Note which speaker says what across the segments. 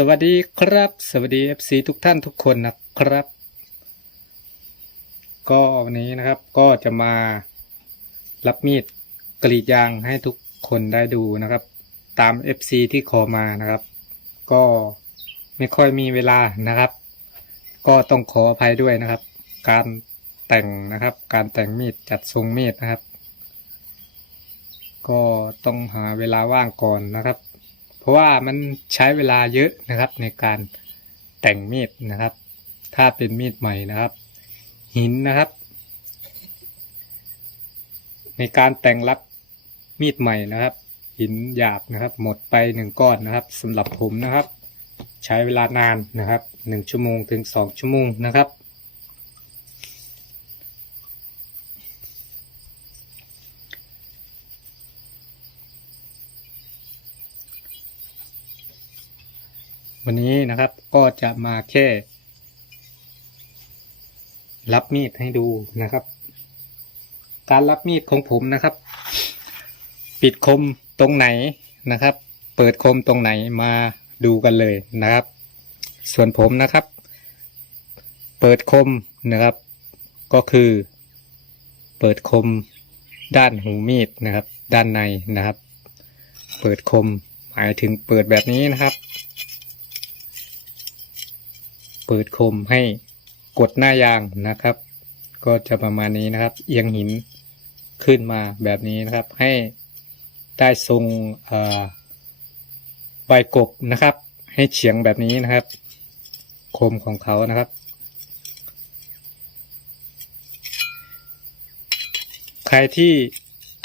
Speaker 1: สวัสดีครับ สวัสดี FC ทุกท่านทุกคนนะครับ ก็วันนี้นะครับก็จะมารับมีดกรีดยางให้ทุกคนได้ดูนะครับ ตาม FC ที่ขอมานะครับ ก็ไม่ค่อยมีเวลานะครับ ก็ต้องขออภัยด้วยนะครับ การแต่งนะครับ การแต่งมีดจัดทรงมีดนะครับ ก็ต้องหาเวลาว่างก่อนนะครับ ราะว่ามันใช้เวลาเยอะนะครับในการแต่งมีดนะครับ ถ้าเป็นมีดใหม่นะครับ หินนะครับ ในการแต่งรับมีดใหม่นะครับ หินหยาบนะครับ หมดไปหนึ่งก้อนนะครับสำหรับผมนะครับ ใช้เวลานานนะครับหนึ่งชั่วโมงถึงสองชั่วโมงนะครับ วันนี้นะครับก็จะมาแค่ รับมีดให้ดูนะครับ การรับมีดของผมนะครับ ปิดคมตรงไหนนะครับ เปิดคมตรงไหนมาดูกันเลยนะครับ ส่วนผมนะครับ เปิดคมนะครับ ก็คือ เปิดคมด้านหูมีดนะครับ ด้านในนะครับ เปิดคมหมายถึงเปิดแบบนี้นะครับ เปิดคมให้กดหน้ายางนะครับ ก็จะประมาณนี้นะครับ เอียงหินขึ้นมาแบบนี้นะครับ ให้ได้ทรงใบกบนะครับ ให้เฉียงแบบนี้นะครับ คมของเขานะครับ ใครที่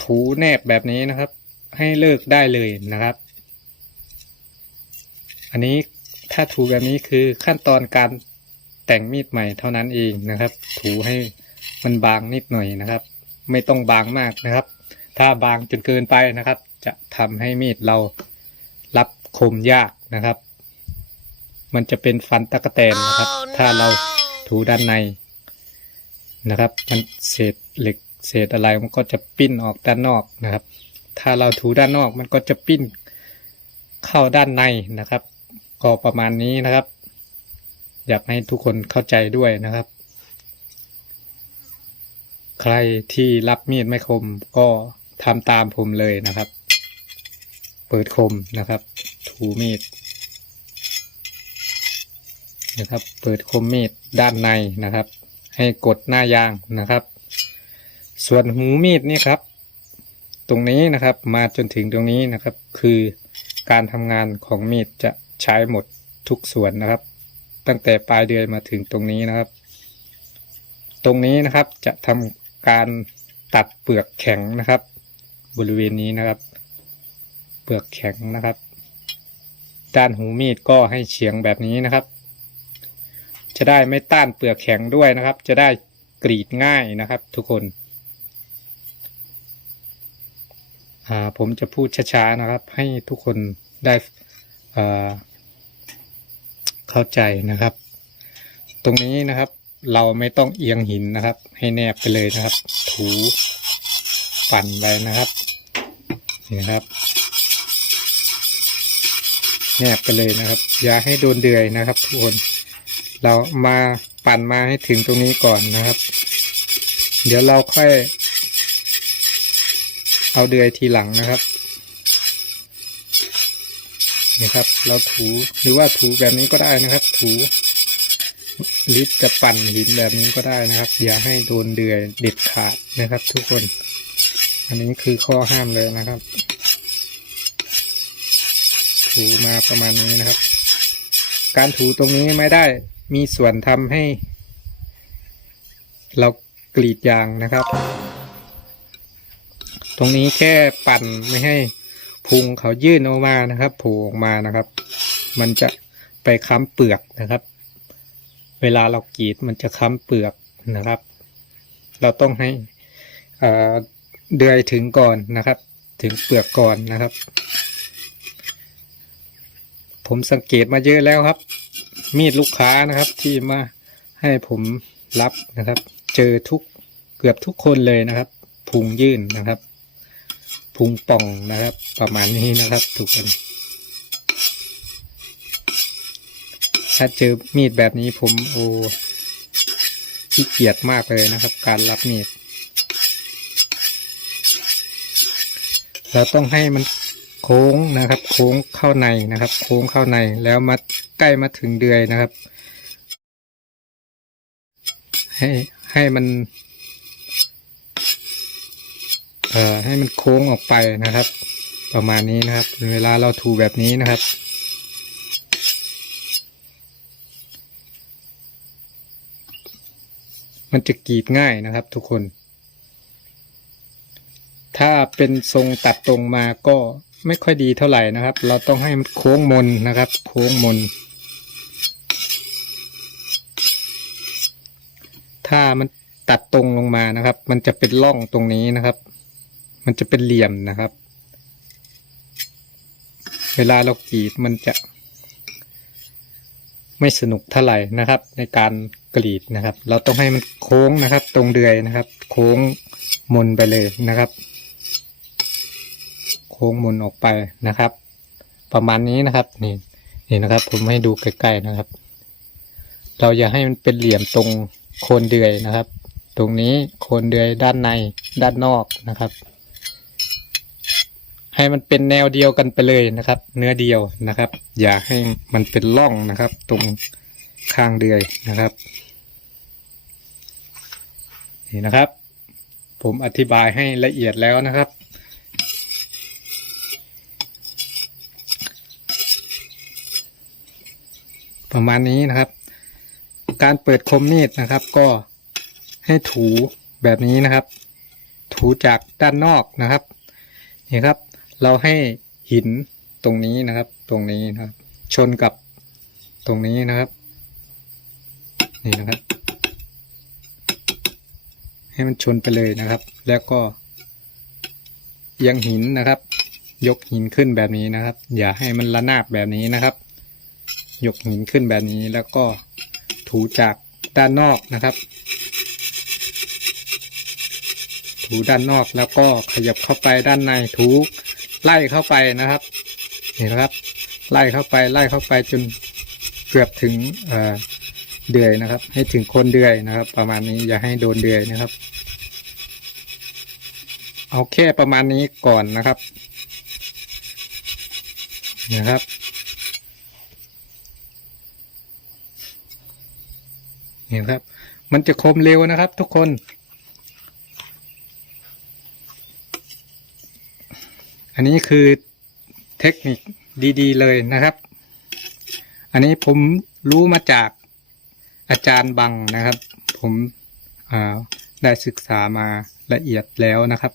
Speaker 1: ถูแนบแบบนี้นะครับ ให้เลิกได้เลยนะครับ อันนี้ ถ้าถูแบบนี้คือขั้นตอนการแต่งมีดใหม่เท่านั้นเองนะครับ ถูให้มันบางนิดหน่อยนะครับ ไม่ต้องบางมากนะครับ ถ้าบางจนเกินไปนะครับ จะทำให้มีดเรารับคมยากนะครับ มันจะเป็นฟันตะกะแตนนะครับ ถ้าเราถูด้านในนะครับ มันเศษเหล็กเศษอะไรมันก็จะปิ้นออกด้านนอกนะครับ ถ้าเราถูด้านนอกมันก็จะปิ้นเข้าด้านในนะครับ ก็ประมาณนี้นะครับ อยากให้ทุกคนเข้าใจด้วยนะครับ ใครที่รับมีดไม่คมก็ทำตามผมเลยนะครับ เปิดคมนะครับ ถูมีดนะครับ เปิดคมมีดด้านในนะครับ ให้กดหน้ายางนะครับ ส่วนหูมีดนี่ครับ ตรงนี้นะครับมาจนถึงตรงนี้นะครับ คือการทำงานของมีดจะ ใช้หมดทุกส่วนนะครับ ตั้งแต่ปลายเดือนมาถึงตรงนี้นะครับ ตรงนี้นะครับจะทำการตัดเปลือกแข็งนะครับ บริเวณนี้นะครับ เปลือกแข็งนะครับ ด้านหูมีดก็ให้เฉียงแบบนี้นะครับ จะได้ไม่ต้านเปลือกแข็งด้วยนะครับ จะได้กรีดง่ายนะครับ ทุกคนผมจะพูดช้าๆนะครับ ให้ทุกคนได้ เข้าใจนะครับ ตรงนี้นะครับ เราไม่ต้องเอียงหินนะครับ ให้แนบไปเลยนะครับ ถูปั่นไปนะครับนี่นะครับ แนบไปเลยนะครับ อย่าให้โดนเดือยนะครับทุกคนเรามาปั่นมาให้ถึงตรงนี้ก่อนนะครับ เดี๋ยวเราค่อย เอาเดือยทีหลังนะครับ นี่ครับ เราถูหรือว่าถูแบบนี้ก็ได้นะครับ ถูลิดจะปั่นหินแบบนี้ก็ได้นะครับ อย่าให้โดนเดือยเด็ดขาดนะครับ ทุกคน อันนี้คือข้อห้ามเลยนะครับ ถูมาประมาณนี้นะครับ การถูตรงนี้ไม่ได้ มีส่วนทำให้ เรากรีดยางนะครับ ตรงนี้แค่ปั่นไม่ให้ พุงเขายื่นออกมานะครับโผล่ออกมานะครับ มันจะไปค้ำเปลือกนะครับ เวลาเรากรีดมันจะค้ำเปลือกนะครับ เราต้องให้เอ่อเดือยถึงก่อนนะครับ ถึงเปลือกก่อนนะครับ ผมสังเกตมาเยอะแล้วครับ มีดลูกค้านะครับที่มาให้ผมรับนะครับ เจอทุกเกือบทุกคนเลยนะครับพุงยื่นนะครับ พุงป่องนะครับ ประมาณนี้นะครับทุกคนถ้าเจอมีดแบบนี้ผมโอ้ขี้เกียจมากเลยนะครับ การรับมีดเราต้องให้มันโค้งนะครับ โค้งเข้าในนะครับ โค้งเข้าในแล้วมาใกล้มาถึงเดือยนะครับ ให้ให้มัน เอ่อให้มันโค้งออกไปนะครับ ประมาณนี้นะครับ เวลาเราถูแบบนี้นะครับ มันจะกรีดง่ายนะครับทุกคน ถ้าเป็นทรงตัดตรงมาก็ไม่ค่อยดีเท่าไหร่นะครับ เราต้องให้มันโค้งมนนะครับ โค้งมน ถ้ามันตัดตรงลงมานะครับ มันจะเป็นร่องตรงนี้นะครับ มันจะเป็นเหลี่ยมนะครับ เวลาเรากรีดมันจะ ไม่สนุกเท่าไหร่นะครับ ในการกรีดนะครับ เราต้องให้มันโค้งนะครับ ตรงเดือยนะครับ โค้งมนไปเลยนะครับ โค้งมนออกไปนะครับ ประมาณนี้นะครับนี่นี่นะครับ ผมให้ดูใกล้ๆนะครับ เราอย่าให้มันเป็นเหลี่ยมตรงโคนเดือยนะครับ ตรงนี้โคนเดือยด้านในด้านนอกนะครับ ให้มันเป็นแนวเดียวกันไปเลยนะครับ เนื้อเดียวนะครับ อย่าให้มันเป็นร่องนะครับ ตรงข้างเดือยนะครับ นี่นะครับ ผมอธิบายให้ละเอียดแล้วนะครับ ประมาณนี้นะครับ การเปิดคมมีดนะครับ ก็ให้ถูแบบนี้นะครับ ถูจากด้านนอกนะครับนี่ครับ เราให้หินตรงนี้นะครับ ตรงนี้นะครับ ชนกับตรงนี้นะครับ นี่นะครับ ให้มันชนไปเลยนะครับ แล้วก็เอียงหินนะครับ ยกหินขึ้นแบบนี้นะครับ อย่าให้มันระนาบแบบนี้นะครับ ยกหินขึ้นแบบนี้แล้วก็ถูจากด้านนอกนะครับ ถูด้านนอกแล้วก็ขยับเข้าไปด้านในถู ไล่เข้าไปนะครับเห็นนะครับ ไล่เข้าไปไล่เข้าไปจนเกือบถึงเดือยนะครับ ให้ถึงคนเดือยนะครับ ประมาณนี้อย่าให้โดนเดือยนะครับ เอาแค่ประมาณนี้ก่อนนะครับนะครับเห็นครับ มันจะคมเร็วนะครับทุกคน อันนี้คือเทคนิคดีๆ เลยนะครับ อันนี้ผมรู้มาจากอาจารย์บังนะครับ ผมได้ศึกษามาละเอียดแล้วนะครับ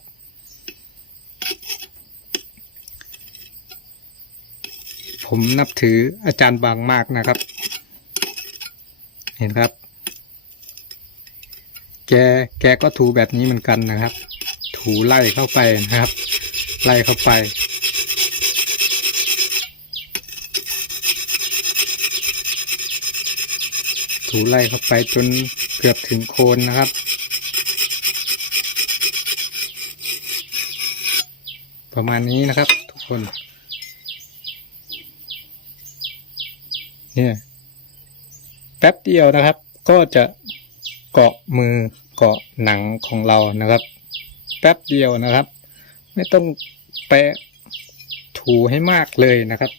Speaker 1: ผมนับถืออาจารย์บังมากนะครับ เห็นครับ แกแกก็ถูแบบนี้เหมือนกันนะครับ ถูไล่เข้าไปนะครับ ไล่เข้าไป ถูไล่เข้าไปจนเกือบถึงโคนนะครับ ประมาณนี้นะครับทุกคน เนี่ยแป๊บเดียวนะครับ ก็จะเกาะมือเกาะหนังของเรานะครับ แป๊บเดียวนะครับ ไม่ต้องแปะถูให้มากเลยนะครับ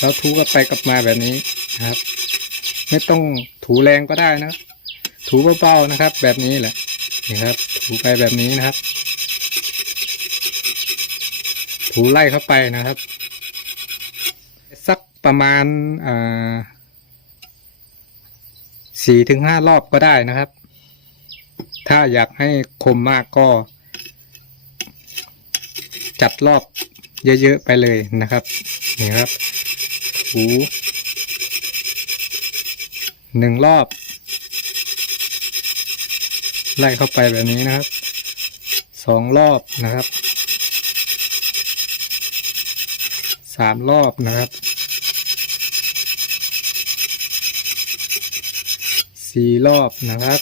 Speaker 1: เราถูกลับไปกลับมาแบบนี้นะครับ ไม่ต้องถูแรงก็ได้นะ ถูเบาๆนะครับ แบบนี้แหละนี่ครับ ถูไปแบบนี้นะครับ ถูไล่เข้าไปนะครับ สักประมาณอ่า สี่ถึงห้ารอบก็ได้นะครับ ถ้าอยากให้คมมากก็ จัดรอบเยอะๆไปเลยนะครับนี่ครับถูหนึ่งรอบ ไล่เข้าไปแบบนี้นะครับสองรอบนะครับสามรอบนะครับ สี่รอบนะครับ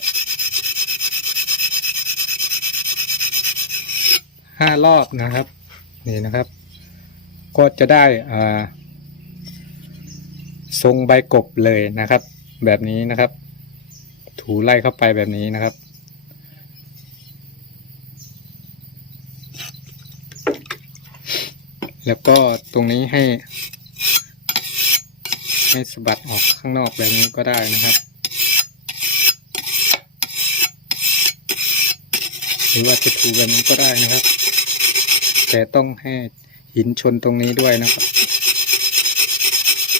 Speaker 1: ห้ารอบนะครับ นี่นะครับ ก็จะได้อ่าทรงใบกบเลยนะครับ แบบนี้นะครับ ถูไล่เข้าไปแบบนี้นะครับแล้วก็ตรงนี้ให้ ให้สะบัดออกข้างนอกแบบนี้ก็ได้นะครับ หรือว่าจะถูแบบนี้ก็ได้นะครับ แต่ต้องให้หินชนตรงนี้ด้วยนะครับ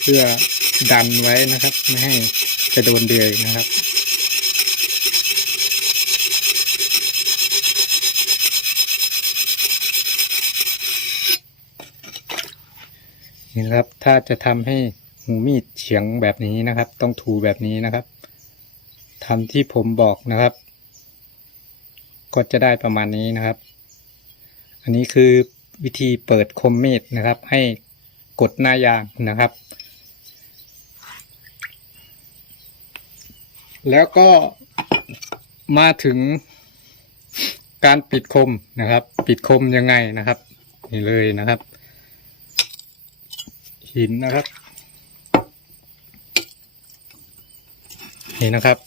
Speaker 1: เพื่อดันไว้นะครับ ไม่ให้จะโดนเดือยนะครับนี่นะครับ ถ้าจะทำให้หูมีดเฉียงแบบนี้นะครับ ต้องถูแบบนี้นะครับทำที่ผมบอกนะครับ ก็จะได้ประมาณนี้นะครับ อันนี้คือวิธีเปิดคมมีดนะครับ ให้กดหน้ายางนะครับ แล้วก็มาถึงการปิดคมนะครับ ปิดคมยังไงนะครับ นี่เลยนะครับ หินนะครับ นี่นะครับ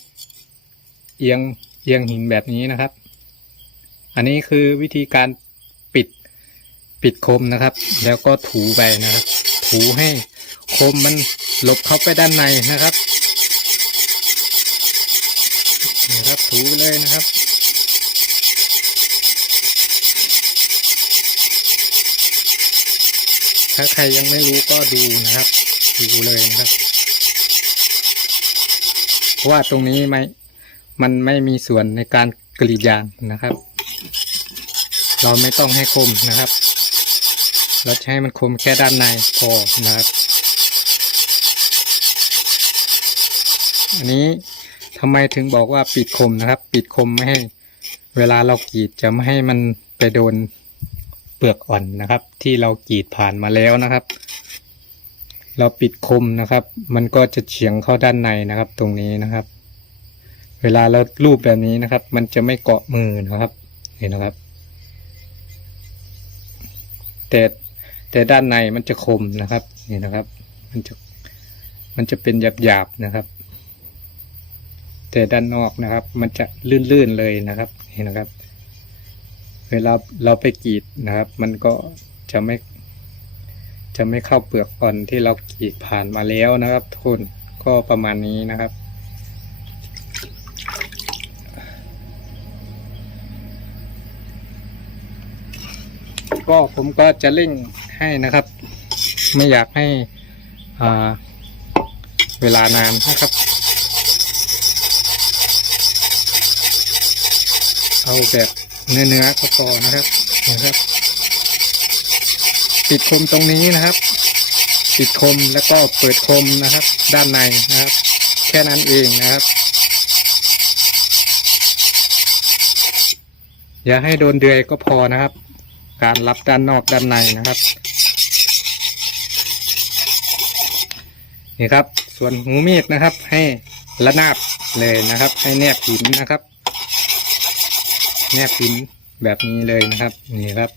Speaker 1: เอียงเอียงหินแบบนี้นะครับ อันนี้คือวิธีการปิดปิดคมนะครับ แล้วก็ถูไปนะครับ ถูให้คมมันหลบเข้าไปด้านในนะครับนี่ครับถูไปเลยนะครับถ้าใครยังไม่รู้ก็ดูนะครับ ดูเลยนะครับ เพราะว่าตรงนี้ไม่ มันไม่มีส่วนในการกรีดยางนะครับ เราไม่ต้องให้คมนะครับ เราจะให้มันคมแค่ด้านในพอนะครับ อันนี้ทำไมถึงบอกว่าปิดคมนะครับ ปิดคมไม่ให้ เวลาเรากรีดจะไม่ให้มันไปโดนเปลือกอ่อนนะครับ ที่เรากรีดผ่านมาแล้วนะครับ เราปิดคมนะครับ มันก็จะเฉียงเข้าด้านในนะครับ ตรงนี้นะครับ เวลาเราลูบแบบนี้นะครับ มันจะไม่เกาะมือนะครับเห็นนะครับ แต่แต่ด้านในมันจะคมนะครับนี่นะครับ มันจะมันจะเป็นหยาบๆนะครับ แต่ด้านนอกนะครับ มันจะลื่นๆเลยนะครับเห็นนะครับ เวลาเราไปกรีดนะครับ มันก็จะไม่ จะไม่เข้าเปลือกอ่อนที่เรากรีดผ่านมาแล้วนะครับทุกคนก็ประมาณนี้นะครับ ก็ผมก็จะเร่งให้นะครับ ไม่อยากให้เวลานานนะครับเอาแบบเนื้อเนื้อๆก็พอนะครับนะครับ ปิดคมตรงนี้นะครับ ปิดคมแล้วก็เปิดคมนะครับ ด้านในนะครับ แค่นั้นเองนะครับ อย่าให้โดนเดือยก็พอนะครับ การรับด้านนอกด้านในนะครับ นี่ครับ ส่วนหูมีดนะครับ ให้ระนาบเลยนะครับ ให้แนบหินนะครับ แนบหินแบบนี้เลยนะครับ นี่ครับ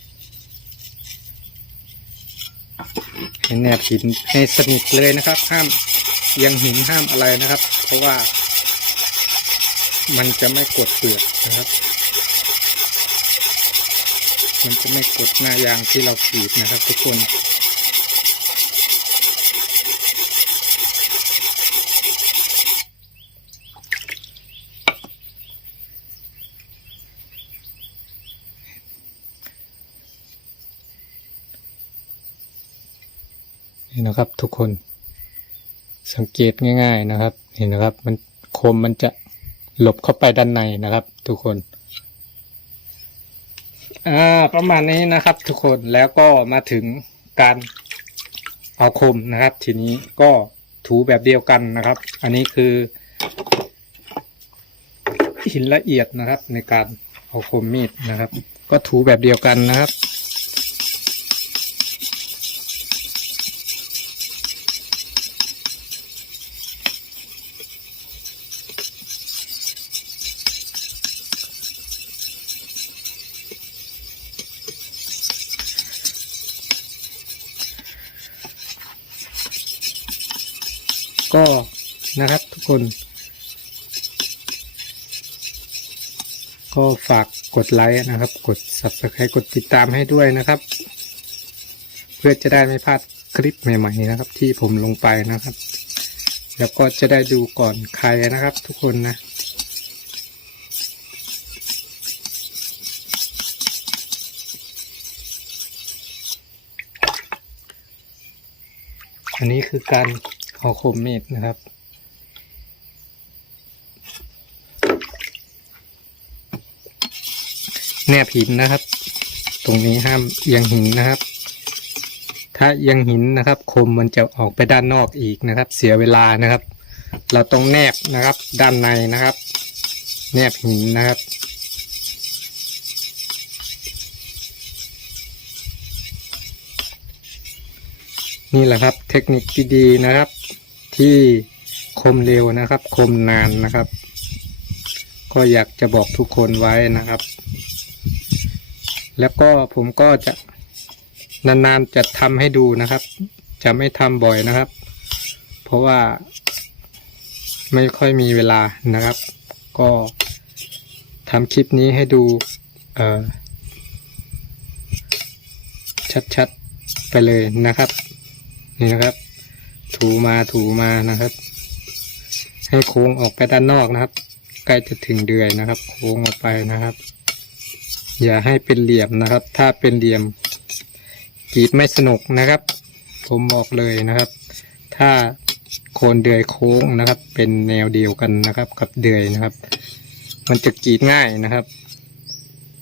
Speaker 1: ให้แนบหินให้สนิทเลยนะครับ ห้ามเอียงหินห้ามอะไรนะครับ เพราะว่ามันจะไม่กดเปลือกนะครับ มันจะไม่กดหน้ายางที่เรากรีดนะครับ ทุกคนนี่นะครับทุกคนสังเกตง่าย ๆนะครับ เห็นนะครับ มันคมมันจะหลบเข้าไปด้านในนะครับ ทุกคน อ่าประมาณนี้นะครับ ทุกคนแล้วก็มาถึงการเอาคมนะครับ ทีนี้ก็ถูแบบเดียวกันนะครับ อันนี้คือหินละเอียดนะครับ ในการเอาคมมีดนะครับ ก็ถูแบบเดียวกันนะครับ นะ ครับทุกคน ก็ฝากกดไลค์นะครับ กด subscribe กดติดตามให้ด้วยนะครับ เพื่อจะได้ไม่พลาดคลิปใหม่ๆนะครับ ที่ผมลงไปนะครับ แล้วก็จะได้ดูก่อนใครนะครับ ทุกคนนะอันนี้คือการเอาคมมีดนะครับ นบหินนะครับ ตรงนี้ห้ามเอียงหินนะครับ ถ้าเอียงหินนะครับ คมมันจะออกไปด้านนอกอีกนะครับ เสียเวลานะครับ เราต้องแนบนะครับ ด้านในนะครับ แนบหินนะครับนี่แหละครับเทคนิคดีๆนะครับ ที่คมเร็วนะครับ คมนานนะครับ ก็อยากจะบอกทุกคนไว้นะครับ แล้วก็ผมก็จะนานๆจะทำให้ดูนะครับ จะไม่ทำบ่อยนะครับ เพราะว่าไม่ค่อยมีเวลานะครับ ก็ทำคลิปนี้ให้ดูเออชัดๆไปเลยนะครับ นี่นะครับ ถูมาถูมานะครับ ให้โค้งออกไปด้านนอกนะครับ ใกล้จะถึงเดือยนะครับ โค้งออกไปนะครับ อย่าให้เป็นเหลี่ยมนะครับ ถ้าเป็นเหลี่ยมกรีดไม่สนุกนะครับ ผมบอกเลยนะครับ ถ้าโคนเดือยโค้งนะครับ เป็นแนวเดียวกันนะครับ กับเดือยนะครับ มันจะกรีดง่ายนะครับ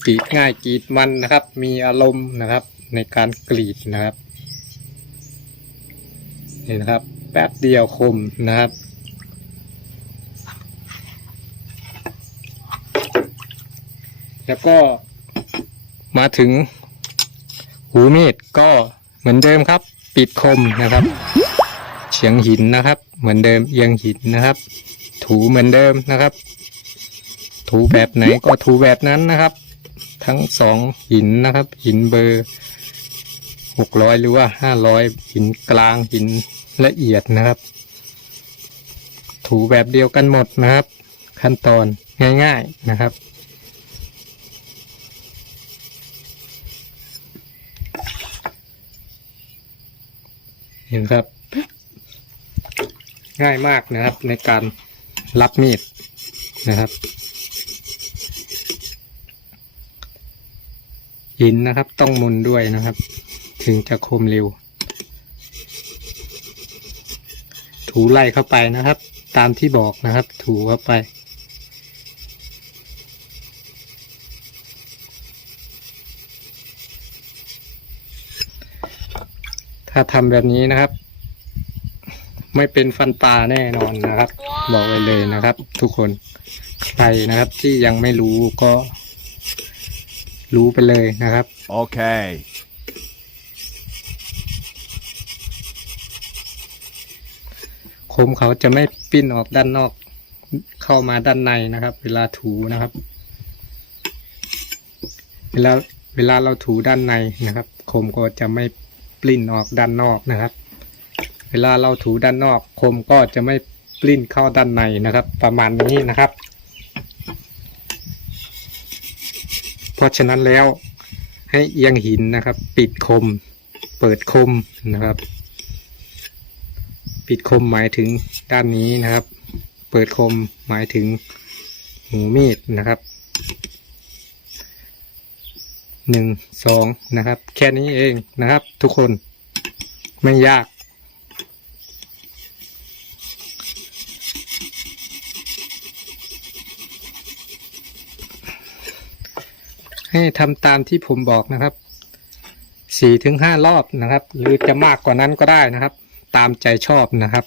Speaker 1: กรีดง่ายกรีดมันนะครับ มีอารมณ์นะครับ ในการกรีดนะครับนี่นะครับ แป๊บเดียวคมนะครับแล้วก็ มาถึงหูมีดก็เหมือนเดิมครับ ปิดคมนะครับ เฉียงหินนะครับ เหมือนเดิมเอียงหินนะครับ ถูเหมือนเดิมนะครับ ถูแบบไหนก็ถูแบบนั้นนะครับ ทั้งสองหินนะครับ หินเบอร์หกร้อยหรือว่าห้าร้อยหินกลางหินละเอียดนะครับ ถูแบบเดียวกันหมดนะครับ ขั้นตอนง่าย ๆนะครับ ห็นครับ ง่ายมากนะครับในการรับมีดนะครับหินนะครับต้องมุนด้วยนะครับ ถึงจะคมเร็ว ถูไล่เข้าไปนะครับ ตามที่บอกนะครับ ถูเข้าไป ถ้าทำแบบนี้นะครับ ไม่เป็นฟันปลาแน่นอนนะครับ บอกไว้เลยนะครับ ทุกคนใครนะครับที่ยังไม่รู้ก็ รู้ไปเลยนะครับ
Speaker 2: Okay.
Speaker 1: คมเขาจะไม่ปิ้นออกด้านนอก เข้ามาด้านในนะครับ เวลาถูนะครับ เวลาเวลาเราถูด้านในนะครับ คมก็จะไม่ป ลิ้นออกด้านนอกนะครับ เวลาเราถูด้านนอกคมก็จะไม่ปลิ้นเข้าด้านในนะครับ ประมาณนี้นะครับ เพราะฉะนั้นแล้วให้เอียงหินนะครับ ปิดคม เปิดคมนะครับ ปิดคมหมายถึงด้านนี้นะครับ เปิดคมหมายถึงหูมีดนะครับ หนึ่งสองนะครับ แค่นี้เองนะครับ ทุกคนไม่ยาก ให้ทำตามที่ผมบอกนะครับสี่ถึงห้ารอบนะครับ หรือจะมากกว่านั้นก็ได้นะครับ ตามใจชอบนะครับ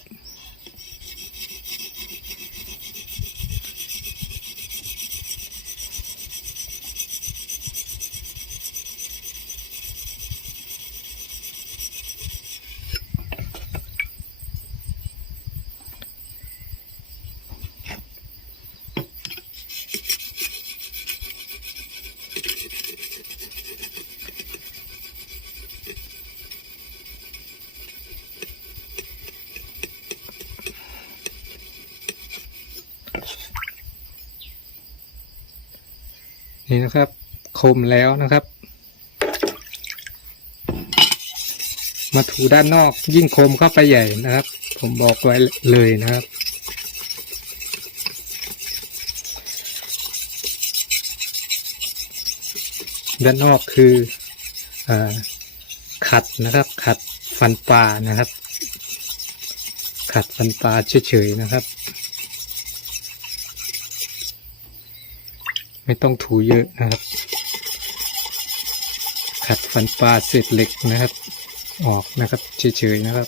Speaker 1: นี่นะครับ คมแล้วนะครับ มาถูด้านนอกยิ่งคมเข้าไปใหญ่นะครับ ผมบอกไว้เลยนะครับด้านนอกคืออขัดนะครับ ขัดฟันปลานะครับ ขัดฟันปลาเฉยๆนะครับ ไม่ต้องถูเยอะนะครับ ขัดฟันปลาเศษเหล็กนะครับ ออกนะครับเฉยๆนะครับ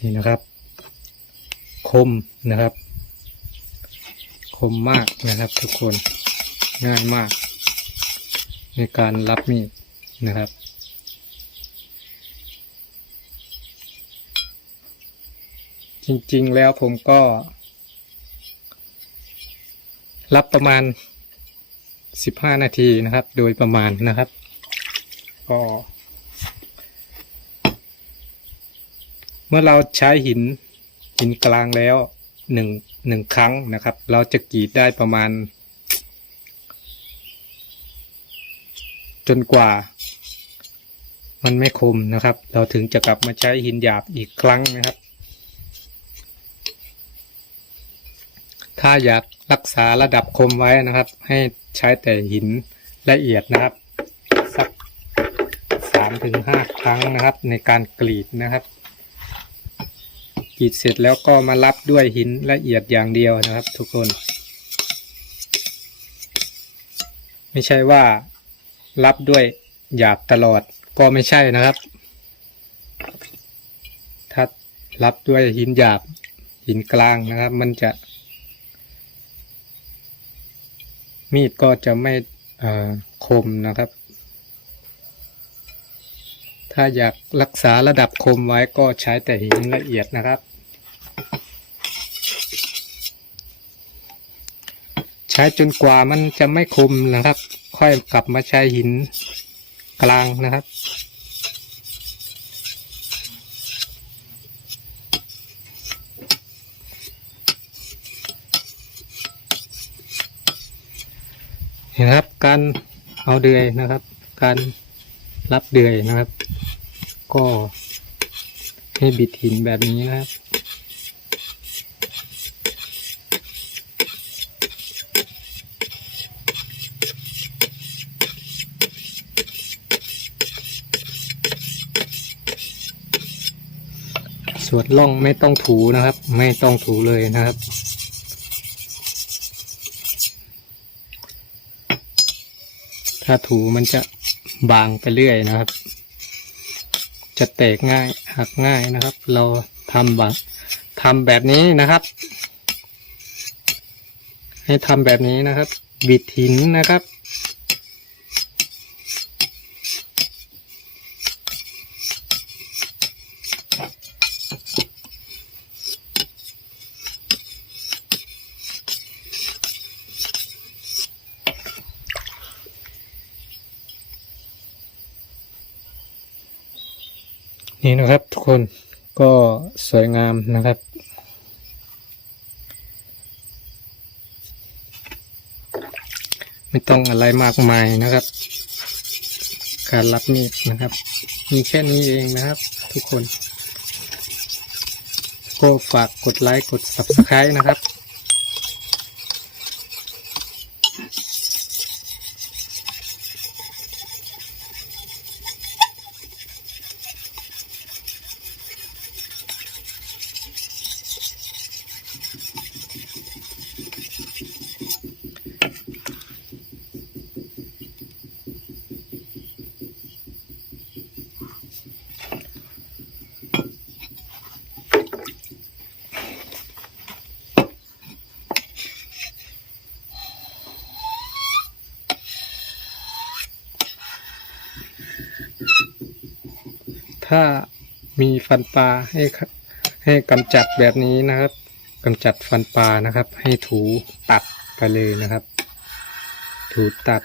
Speaker 1: นี่นะครับ คมนะครับ มมากนะครับ ทุกคนง่ายมาก ในการรับมีดนะครับ จริงๆแล้วผมก็ รับประมาณสิบห้านาทีนะครับ โดยประมาณนะครับ ก็เมื่อเราใช้หินหินกลางแล้ว หนึ่งหนึ่งครั้งนะครับ เราจะกรีดได้ประมาณ จนกว่า มันไม่คมนะครับ เราถึงจะกลับมาใช้หินหยาบอีกครั้งนะครับ ถ้าอยากรักษาระดับคมไว้นะครับ ให้ใช้แต่หินละเอียดนะครับ สักสามถึงห้าครั้งนะครับ ในการกรีดนะครับ กรีดเสร็จแล้วก็มารับด้วยหินละเอียดอย่างเดียวนะครับ ทุกคน ไม่ใช่ว่ารับด้วยหยาบตลอดก็ไม่ใช่นะครับ ถ้ารับด้วยหินหยาบหินกลางนะครับ มันจะ มีดก็จะไม่คมนะครับ ถ้าอยากรักษาระดับคมไว้ก็ใช้แต่หินละเอียดนะครับ ใช้จนกว่ามันจะไม่คมนะครับ ค่อยกลับมาใช้หินกลางนะครับ เห็นครับการเอาเดือยนะครับ การรับเดือยนะครับ ก็ให้บิดหินแบบนี้นะครับ ส่วนล่องไม่ต้องถูนะครับ ไม่ต้องถูเลยนะครับ ถ้าถูมันจะบางไปเรื่อยนะครับ จะแตกง่ายหักง่ายนะครับ เราทำแบบทำแบบนี้นะครับ ให้ทำแบบนี้นะครับบิดหินนะครับ นี่นะครับทุกคนก็สวยงามนะครับ ไม่ต้องอะไรมากมายนะครับ การรับมีดนะครับ มีแค่นี้เองนะครับ ทุกคน ก็ฝากกดไลค์กด subscribe นะครับ ถ้า มีฟันปลาให้ให้กำจัดแบบนี้นะครับกำจัดฟันปลานะครับ ให้ถูตัดไปเลยนะครับ ถูตัด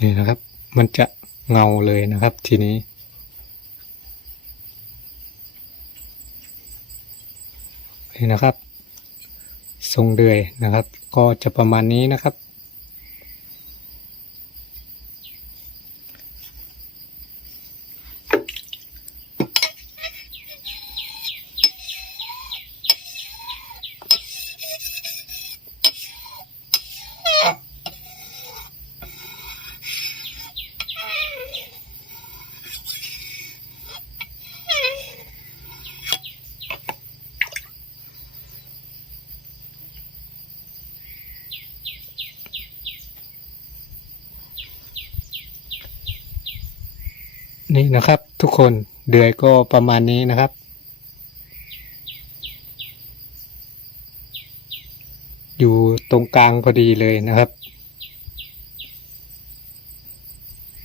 Speaker 1: นี่นะครับ มันจะเงาเลยนะครับทีนี้นี่นะครับ ทรงเดือยนะครับ ก็จะประมาณนี้นะครับ นี่นะครับ ทุกคน เดือยก็ประมาณนี้นะครับ อยู่ตรงกลางพอดีเลยนะครับ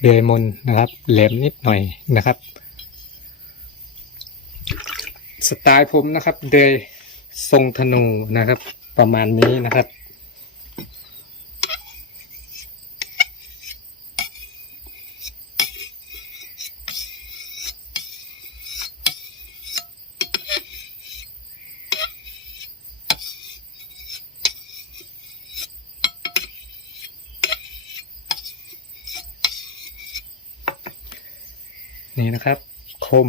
Speaker 1: เดือยมนนะครับ แหลมนิดหน่อยนะครับ สไตล์ผมนะครับ เดือยทรงธนูนะครับ ประมาณนี้นะครับ นี่นะครับ ค ม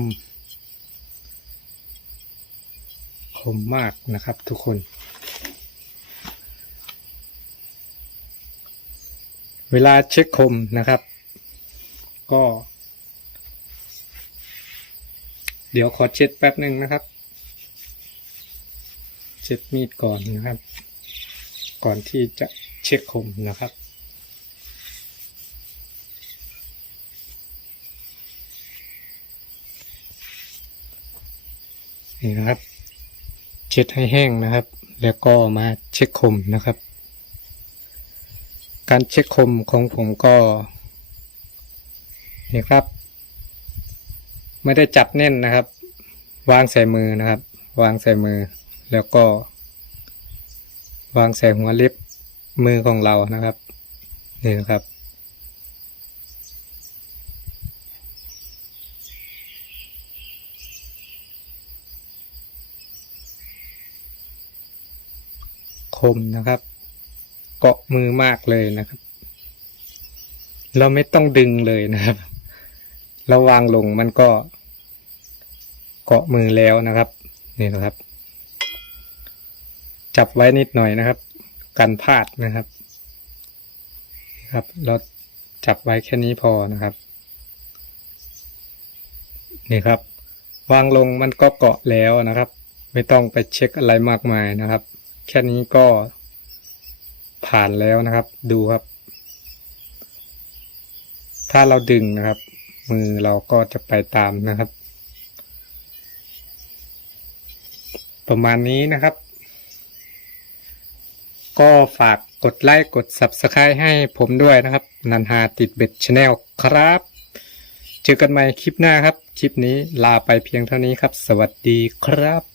Speaker 1: คมมากนะครับทุกคน เวลาเช็คคมนะครับ ก็ เดี๋ยวขอเช็ดแป๊บหนึ่งนะครับ เช็ดมีดก่อนนะครับ ก่อนที่จะเช็คคมนะครับ นี่นะครับ เช็ดให้แห้งนะครับ แล้วก็มาเช็คคมนะครับ การเช็คคมของผมก็นี่ครับ ไม่ได้จับแน่นนะครับ วางใส่มือนะครับ วางใส่มือ แล้วก็ วางใส่หัวเล็บมือของเรานะครับนี่นะครับ คมนะครับ เกาะมือมากเลยนะครับ เราไม่ต้องดึงเลยนะครับ เราวางลงมันก็ เกาะมือแล้วนะครับ นี่นะครับ จับไว้นิดหน่อยนะครับ กันพลาดนะครับ ครับ เราจับไว้แค่นี้พอนะครับ นี่ครับ วางลงมันก็เกาะแล้วนะครับ ไม่ต้องไปเช็คอะไรมากมายนะครับ แค่นี้ก็ผ่านแล้วนะครับ ดูครับ ถ้าเราดึงนะครับ มือเราก็จะไปตามนะครับ ประมาณนี้นะครับ ก็ฝากกดไลค์กด Subscribe ให้ผมด้วยนะครับ นันหาติดเบ็ดชาแนลครับ เจอกันใหม่คลิปหน้าครับ คลิปนี้ลาไปเพียงเท่านี้ครับ สวัสดีครับ